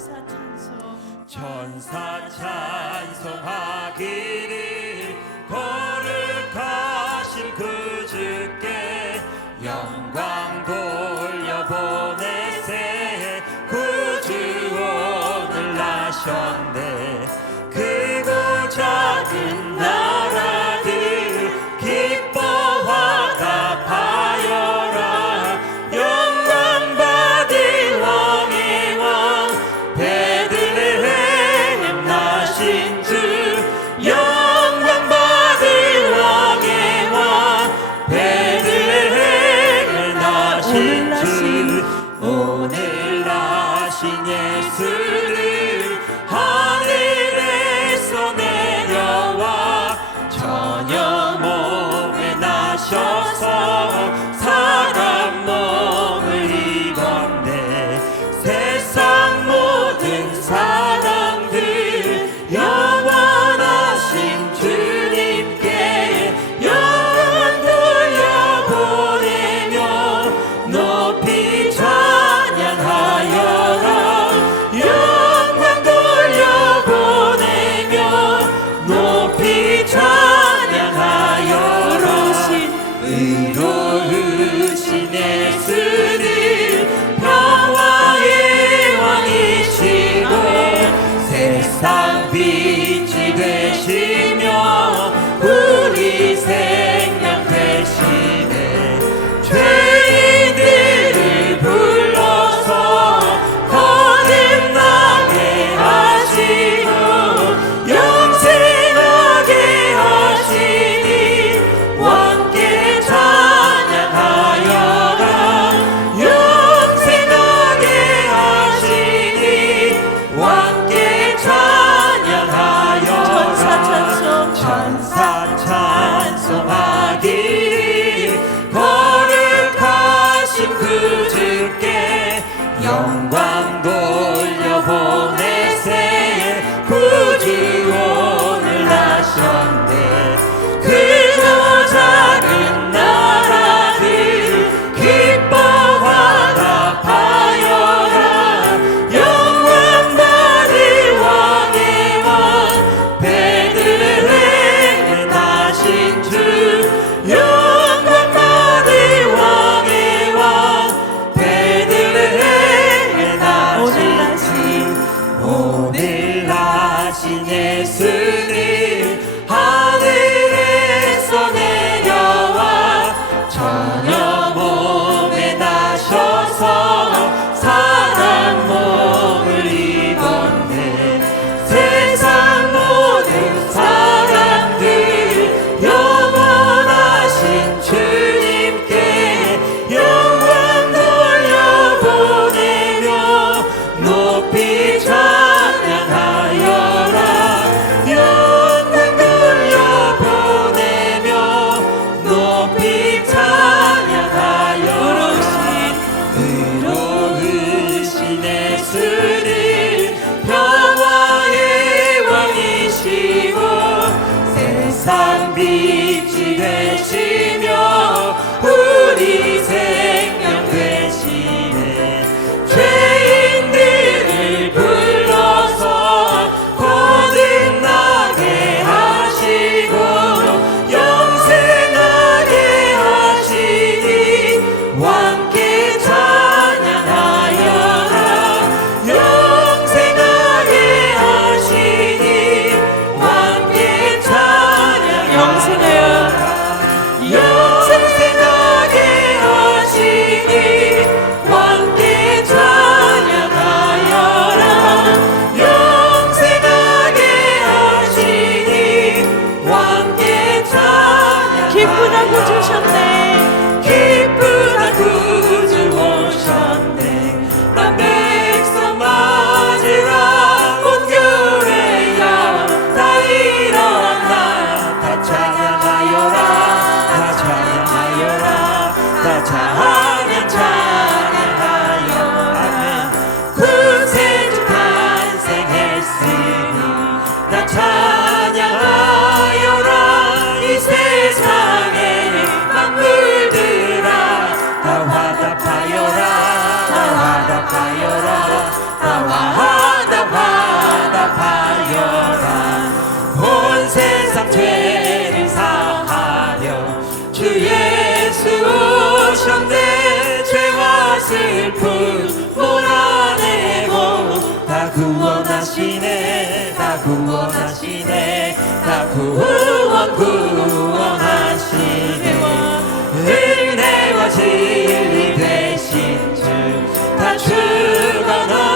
천사 찬송. 천사 찬송하기를 오늘 나신 예수를 슬픔 몰아내고 다 구원하시네 다 구원하시네 다 구원 구원하시네. 은혜와 진리 대신 주다 주관하시네.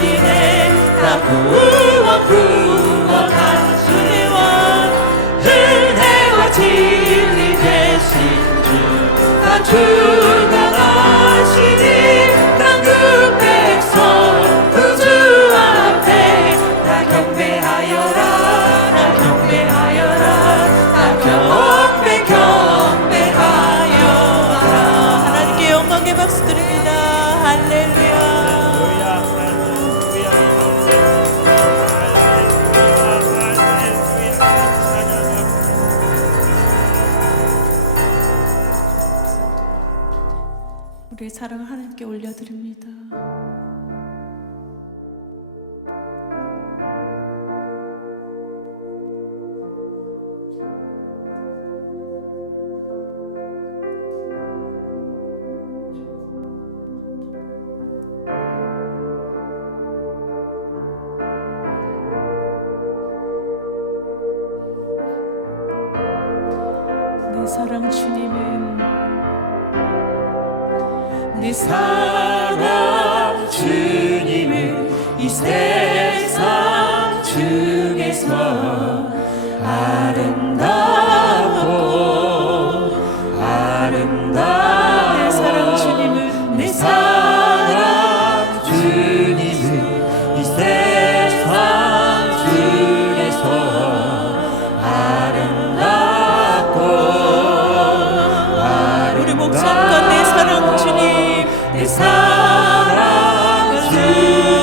하시네 나 구원 구원하시네와 은혜와 진리 되신 주다 주님 하나님께 올려드립니다. 내 사랑 주님. 내 사랑 주님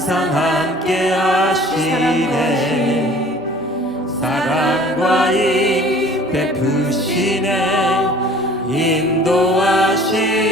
항상 함께 하시네. 사랑과 이 베푸시네. 인도하시네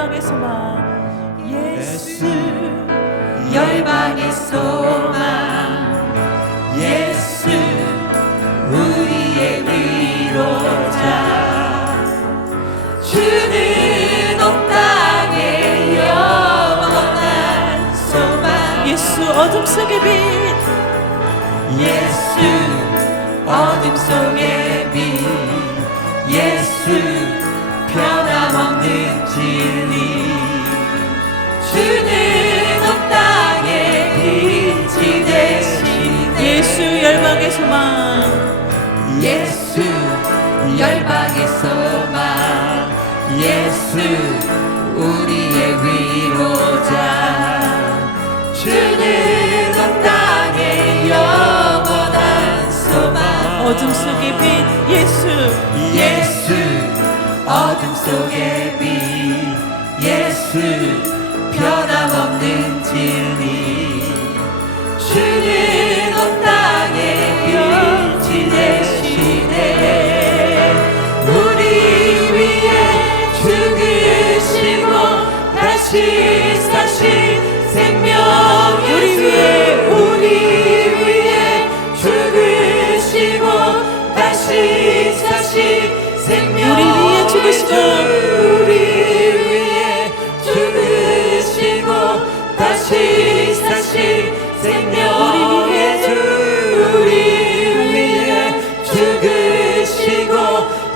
열방의 소망 예수 열방의 소망 예수 우리의 위로자. 주는 옥 땅의 영원한 소망. 예수 어둠 속의 빛. 예수 어둠 속의 빛. 예수 변함없는 진 그대도 땅의 빛이 되시네. 예수 열방의 소망 예수 열방의 소망 예수 우리의 위로자. 주는 땅의 영원한 소망 어둠 속의 빛 예수. 예수 어둠 속의 빛 예수.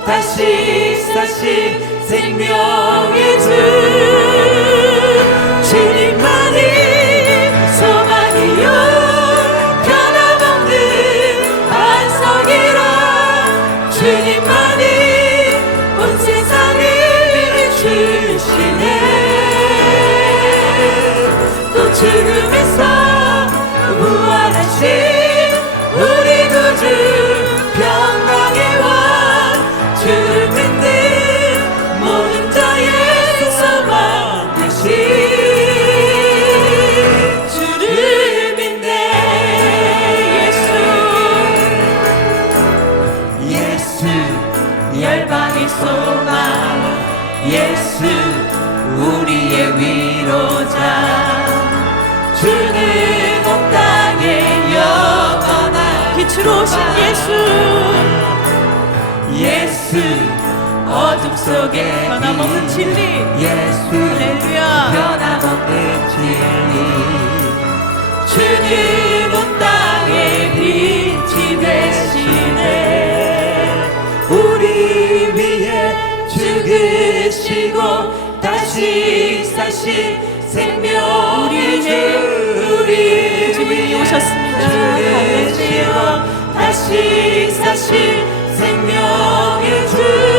다시 다시 생명의 주. 주님만이 소망이요 변함없는 반석이라. 주님만이 온 세상을 주시네. 또 주를 이로자. 주는 온 땅에 영원한 빛으로 오신 예수. 예수 어둠 속에 변함없는 진리. 예수 할렐루야. 변함없는 진리. 주는 온 땅에 빛이 되시네. 우리 위해 죽으시고 다시 주신 생명의 주 우리 주님이 오셨습니다. 갈매지와 다시 사신 생명의 주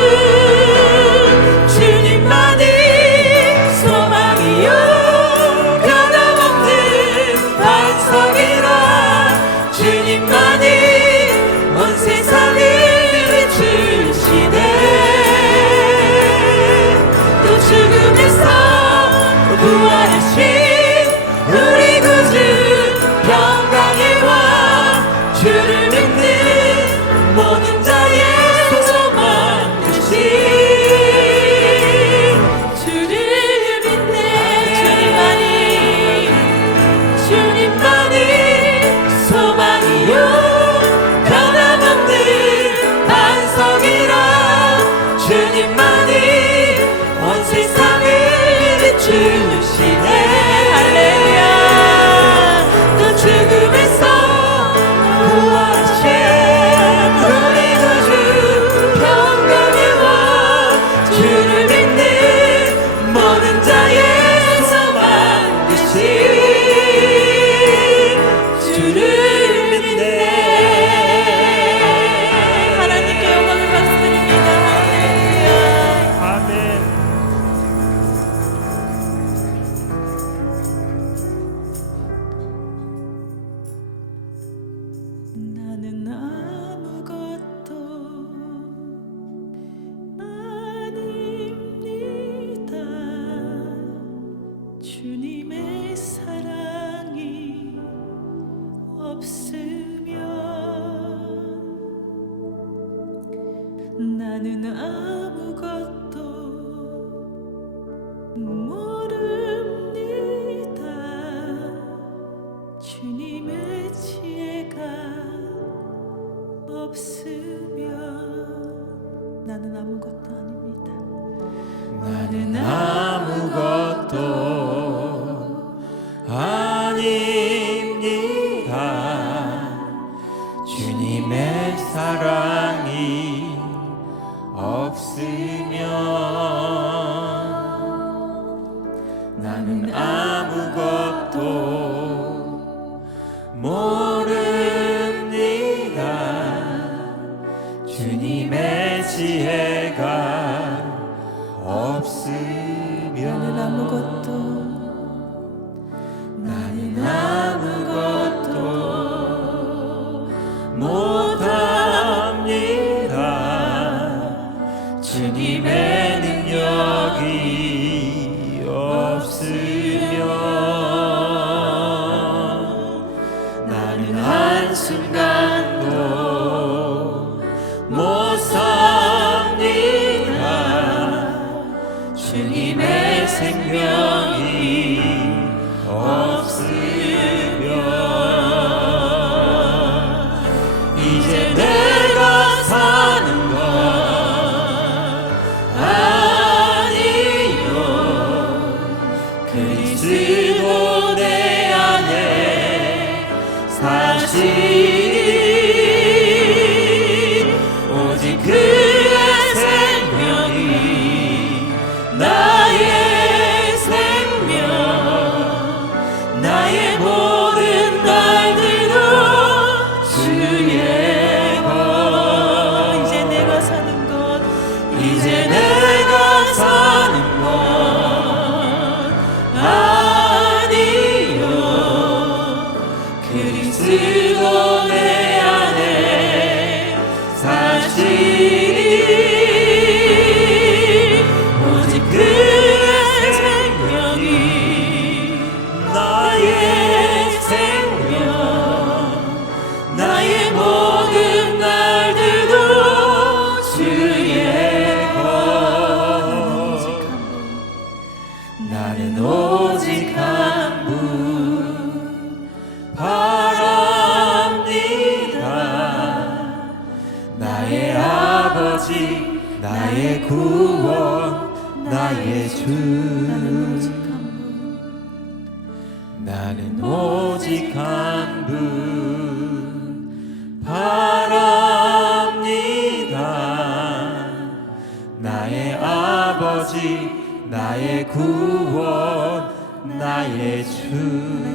주님의 지혜가 없으면 나는 아무것도 아버지 나의 구원 나의 주. 나는 오직 한 분 바랍니다. 나의 아버지 나의 구원 나의 주.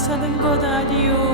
사는 것 아니오.